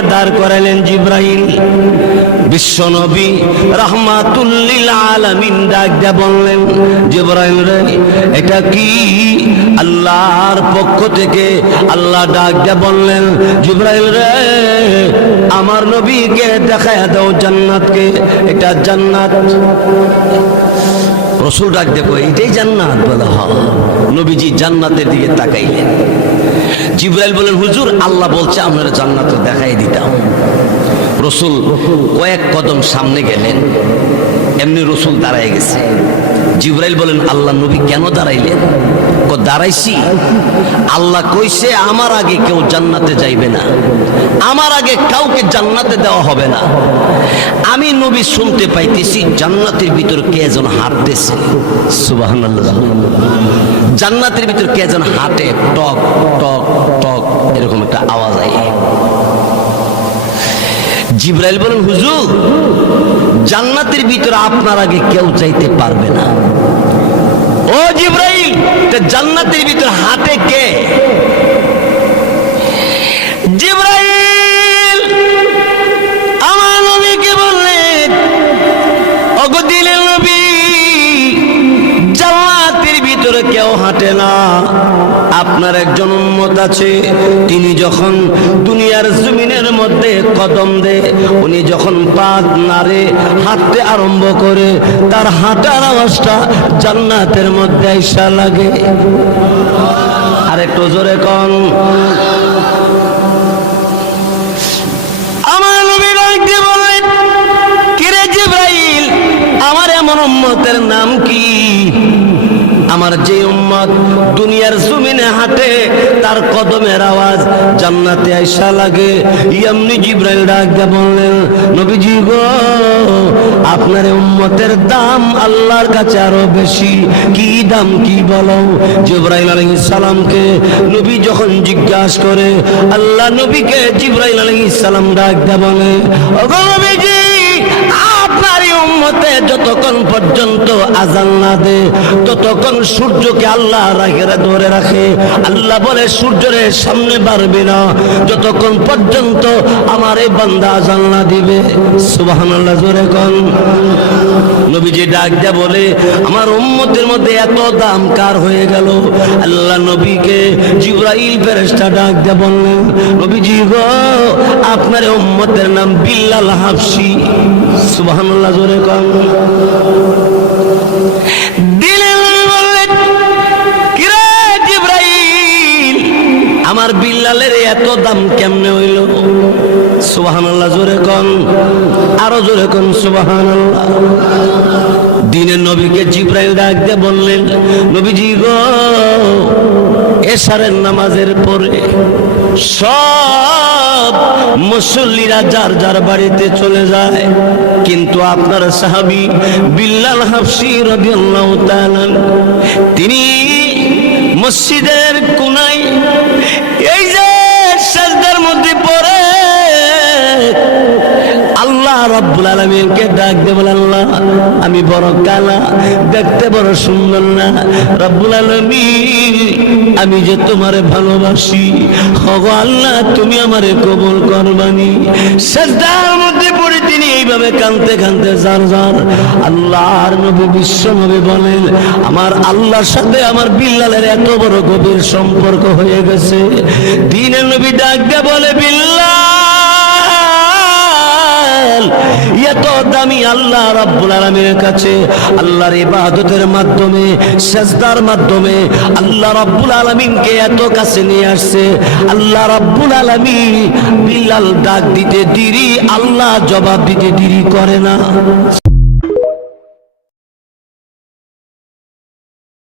নিয়ে দাঁড় করালেন জিব্রাইল। বিশ্বনবী রাহমাতুল লিল আলামিন ডাক দিয়ে বললেন, জিব্রাইল রে, এটা কি? আল্লাহর পক্ষ থেকে আল্লাহ ডাক দিয়ে বললেন, জিব্রাইল রে, আমার নবীকে দেখায়া দাও জান্নাতকে। এটা জান্নাত। রাসূল ডাক দেখো, এইটাই জান্নাত? বলে হ্যাঁ। নবীজি জান্নাতের দিকে তাকাইলেন। জিব্রাইল বলেন, হুজুর, আল্লাহ বলছে আপনারা জান্নাত দেখাই দিতাম। রাসূল কয়েক কদম সামনে গেলেন, এমনি রাসূল দাঁড়ায় গেছে। জিব্রাইল বলেন, আল্লাহ নবী কেন দাঁড়াইলেন? দাঁড়াইছি, আল্লাহ কইছে আমার আগে কেউ জান্নাতে যাইবে না, আমার আগে কাউকে জান্নাতে দেওয়া হবে না। আমি নবী শুনতে পাইতেছি জান্নাতের ভিতর কে যেন হাঁটতেছে। সুবহানাল্লাহ। জান্নাতের ভিতর কে যেন হাঁটে, টক টক টক এরকম একটা আওয়াজ আয়। জিব্রাইল বলেন, হুজুর, জান্নাতের ভিতরে আপনার আগে কেউ যাইতে পারবে না। ও জিব্রাইল, জান্নাতের ভিতরে হাঁটে কে? জিব্রাইল আমার নবীকে বললেন, ওগো দিলের নবী, জান্নাতের ভিতরে কেউ হাঁটে না। আপনার একজন উম্মত আছে, তিনি যখন দুনিয়ার জমিনের মধ্যে কদম দেয়, উনি যখন পা নাড়ে, হাঁটতে আরম্ভ করে, তার হাঁটার আওয়াজটা জান্নাতের মধ্যে আইসা লাগে। আর একটু জোরে কোন। আমার নবী ডাক দিয়ে বললেন, কিরে জিব্রাইল, আমার এমন উম্মতের নাম কি? আমার যে উম্মত দুনিয়ার জমিনে হাঁটে, তার কদমের আওয়াজ জান্নাতে আইসা লাগে। এমনি জিব্রাইল ডাক দিয়ে বললেন, নবীজি গো, আপনার উম্মতের দাম আল্লাহর কাছে আরো বেশি। কি দাম, কি বলো? জিব্রাইল আলাইহিস সালামকে নবী যখন জিজ্ঞাসা করে, আল্লাহ নবীকে জিব্রাইল আলাইহিস সালাম ডাক দিয়ে বলে, ওগো নবীজি, আপনার উম্মতে যতক্ষণ পর্যন্ত আযান না দেয়, ততক্ষণ সূর্যকে আল্লাহ ধরে রাখে। আল্লাহ বলে, সূর্যের সামনে বাড়বে না যতক্ষণ পর্যন্ত আমার এই বান্দা আযান না দিবে। সুবহানাল্লাহ, জোরে কোন। নবীজি ডাক দিয়ে বলে, আমার উম্মতের মধ্যে এত দাম কার হয়ে গেল? আল্লাহ নবীকে জিব্রাইল ফেরেশতা ডাক দিয়ে বললেন, নবীজি গো, আপনার উম্মতের নাম বিল্লাল হাবশী। সুবহানাল্লাহ, জোরে কোন। দিলের নবী বললেন, কিরে জিব্রাইল, আমার বিল্লালের এত দাম কেমনে হইল? সুবহানাল্লাহ, জোরে কোন। আরো জোরে কোন সুবহানাল্লাহ। দিনের নবীকে জিব্রাইল ডাক দিয়ে বললেন, নবীজি গো, এশারের নামাজের পরে সব মুসল্লিরা যার যার বাড়িতে চলে যায়, কিন্তু আপনার সাহাবী বিল্লাল হাবশী রাদিয়াল্লাহু তাআলা তিনি মসজিদের কোনায় এই যে সাজদার মধ্যে পড়ে আল্লাহ রাব্বুল আলামিনকে ডাক দিয়ে বলে, আল্লাহ, আমি বড় কালা, দেখতে বড় সুন্দর না, রাব্বুল আলামিন, আমি যে তোমারে ভালোবাসি, ওগো আল্লাহ, তুমি আমারে কবুল করবানি। সাজদার মধ্যে পড়ে তিনি এইভাবে কাঁদতে কাঁদতে যার যার আল্লাহর নবী বিশ্ব নবী বলেন, আমার আল্লাহর সাথে আমার বিল্লালের এত বড় গভীর সম্পর্ক হয়ে গেছে। দিনের নবী ডাক দিয়ে বলে, বিল্লাল, এত দামি আল্লাহ রাব্বুল আলামিনের কাছে আল্লাহর ইবাদতের মাধ্যমে, সিজদার মাধ্যমে আল্লাহ রাব্বুল আলামিনকে এত কাছে নিয়ে আসছে। আল্লাহ রাব্বুল আলামিন বিল্লাল ডাক দিতে দেরি, আল্লাহ জবাব দিতে দেরি করে না।